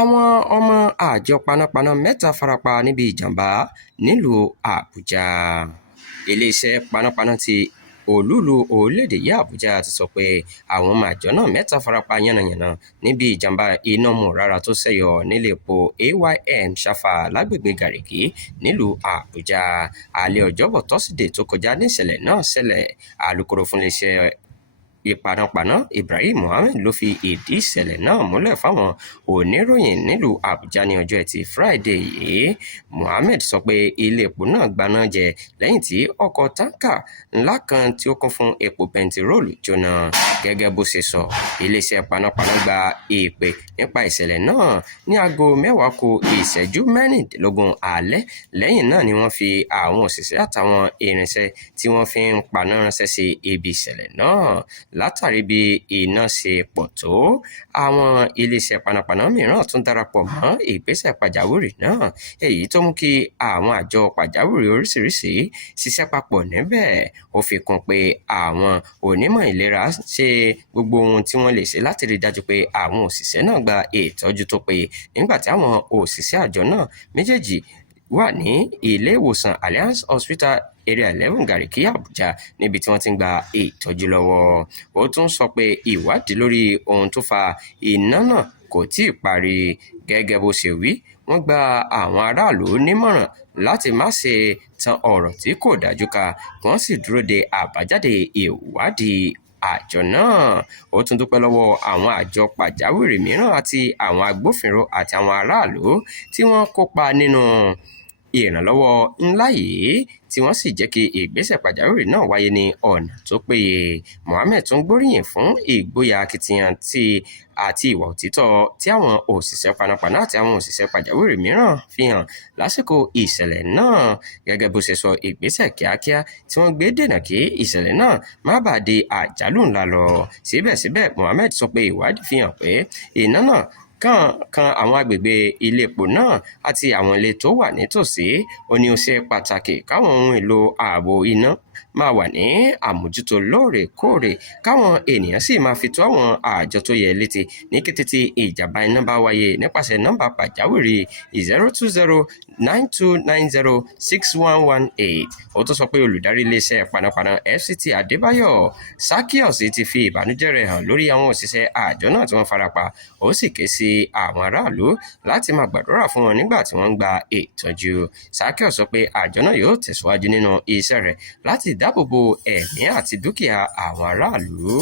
Àwọn ọmọ àjọ panápaná mẹ́ta farapa níbi ìjàmbá nílùú Àbújá. Iléeṣẹ́ panápaná ti olú-ìlú orílẹ̀-èdè yìí Àbújá ti sọ pé àwọn ọmọ àjọ náà mẹ́ta farapa yánnayànna níbi ìjàmbá iná mọ̀ràrà tó ṣẹ́yọ nílé epo AYM Shafa lágbègbè Gàrègì nílùú Àbújá. Alẹ́ Ọjọ́bọ̀ tọ́sídẹ̀ẹ́ tó kọjá ní ìṣẹ̀lẹ̀ náà ṣẹlẹ̀. Alukoro fún iléeṣẹ́ panápaná Ibrahim Mohammed ló fi ìdí ìṣẹ̀lẹ̀ náà múlẹ̀ fáwọn oníròyìn nílùú Àbújá ní ọjọ́ Ẹtì Friday yìí. Mohammed sọ pé ilé epo náà gbaná jẹ lẹ́yìn tí ọkọ̀ táǹkà ńlá kan tí ó kún fún epo bẹntiróòlù jóná. Gẹ́gẹ́ bó ṣe sọ, iléeṣẹ́ panápaná gba ìpè nípa ìṣẹ̀lẹ̀ náà ní aago 10:16 alẹ́. Lẹ́yìn náà ni wọ́n fi àwọn òṣìṣẹ́ àtàwọn irinṣẹ́ tí wọ́n fi ń paná ránṣẹ́ sí ibi ìṣẹ̀lẹ̀ náà. Látàrí bí iná ṣe pọ̀ tó, àwọn iléeṣẹ́ panápaná mìíràn tún darapọ̀ mọ́ ìgbésẹ̀ pàjáwìrì náà, èyí tó mú kí àwọn àjọ pàjáwìrì oríṣiríṣi ṣiṣẹ́ papọ̀ níbẹ̀. Ó fi kún pé àwọn onímọ̀ ìlera ṣe gbogbo ohun tí wọ́n lè ṣe láti rí dájú pé àwọn òṣìṣẹ́ náà gba ìtọ́jú tó péye nígbà tí àwọn òṣìṣẹ́ àjọ náà méjèèjì wà ní ilé ìwòsàn Alliance Hospital Area 11 Gàrègì Àbújá níbi tí wọ́n ti ń gba ìtọ́jú lọ́wọ́. Ó tún sọ pé ìwádìí lórí ohun tó fa iná náà kò tíì parí. Gẹ́gẹ́ bó ṣe wí, wọ́n gba àwọn aráàlú nímọ̀ràn láti má ṣe tan ọ̀rọ̀ tí kò dájú ká, kí wọ́n sì dúró de àbájáde ìwádìí àjọ náà. Ó tún dúpẹ́ lọ́wọ́ àwọn àjọ pàjáwìrì mìíràn àti àwọn agbófinró àti àwọn aráàlú tí wọ́n kópa nínú ìrànlọ́wọ́ ńlá yìí tí wọ́n sì jẹ́ kí ìgbésẹ̀ pàjáwìrì náà wáyé ní ọ̀nà tó péye. Mohammed tún gbóríyìn fún ìgboyà, akitiyan àti ìwà òtítọ́ tí àwọn òṣìṣẹ́ panápaná àti àwọn òṣìṣẹ́ pàjáwìrì mìíràn fi hàn lásìkò ìṣẹ̀lẹ̀ náà. Gẹ́gẹ́ bó ṣe sọ, ìgbésẹ̀ kíákíá tí wọ́n gbé dènà kí ìṣẹ̀lẹ̀ náà má bàa di àjálù ńlá lọ. Síbẹ̀síbẹ̀, Mohammed sọ pé ìwádìí fi hàn pé iná náà kan àwọn agbègbè ilé epo náà àti àwọn ilé tó wà nítòsí. Ó ní ó ṣe pàtàkì káwọn ohun èlò ààbò iná máa wà ní àmójútó lóòrèkóòrè, káwọn ènìyàn sì máa fi tó àwọn àjọ tó yẹ létí ní kété tí ìjàmbá iná bá wáyé nípasẹ̀ nọ́mbà pàjáwìrì 02092906118. Ó tún sọ pé olùdarí iléeṣẹ́ panápaná FCT Adébáyọ̀ Sakios ti fi ìbànújẹ́ rẹ̀ hàn lórí àwọn òṣìṣẹ́ àjọ náà tí wọ́n farapa. Ó sì ké sí àwọn aráàlú láti máa gbàdúrà fún wọn nígbà tí wọ́n ń gba ìtọ́jú. Sakios sọ pé àjọ náà yóò tẹ̀síwájú nínú iṣẹ́ rẹ̀ láti dáàbò bo ẹ̀mí àti dúkìá àwọn aráàlú.